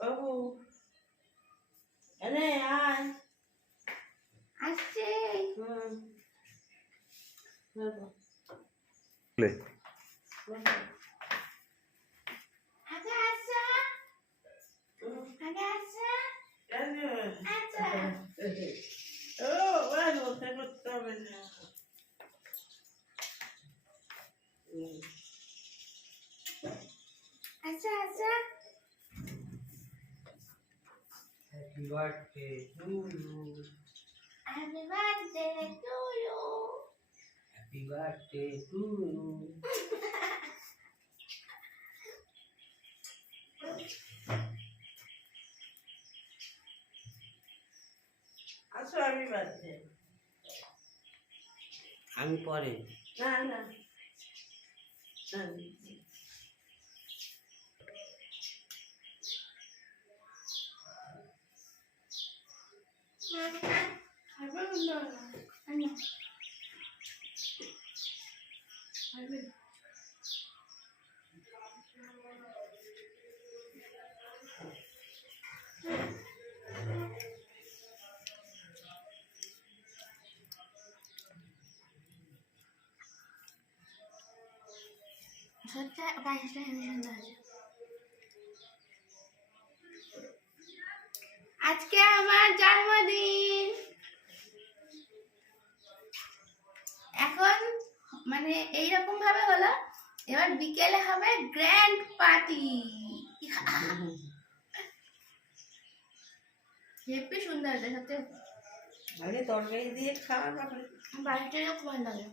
어구. 애네야. 아씨. 응. 여보. 그래. 아싸 아싸 না হুম, আচ্ছা আচ্ছা Happy birthday to you. Birthday to Happy birthday to you. আসো আমি বাড়ছে আমি পরে। না। না না খাবে না আনি খাবে সত্যি পায়েসটা হেবি সুন্দর আছে আজকে আমার মানে এইরকম ভাবে হলো। এবার বিকেলে হবে গ্র্যান্ড পার্টি হেপি সুন্দর হয়েছে সাথে তরকারি দিয়ে খাওয়া বাড়িতে খুব ভালো লাগে।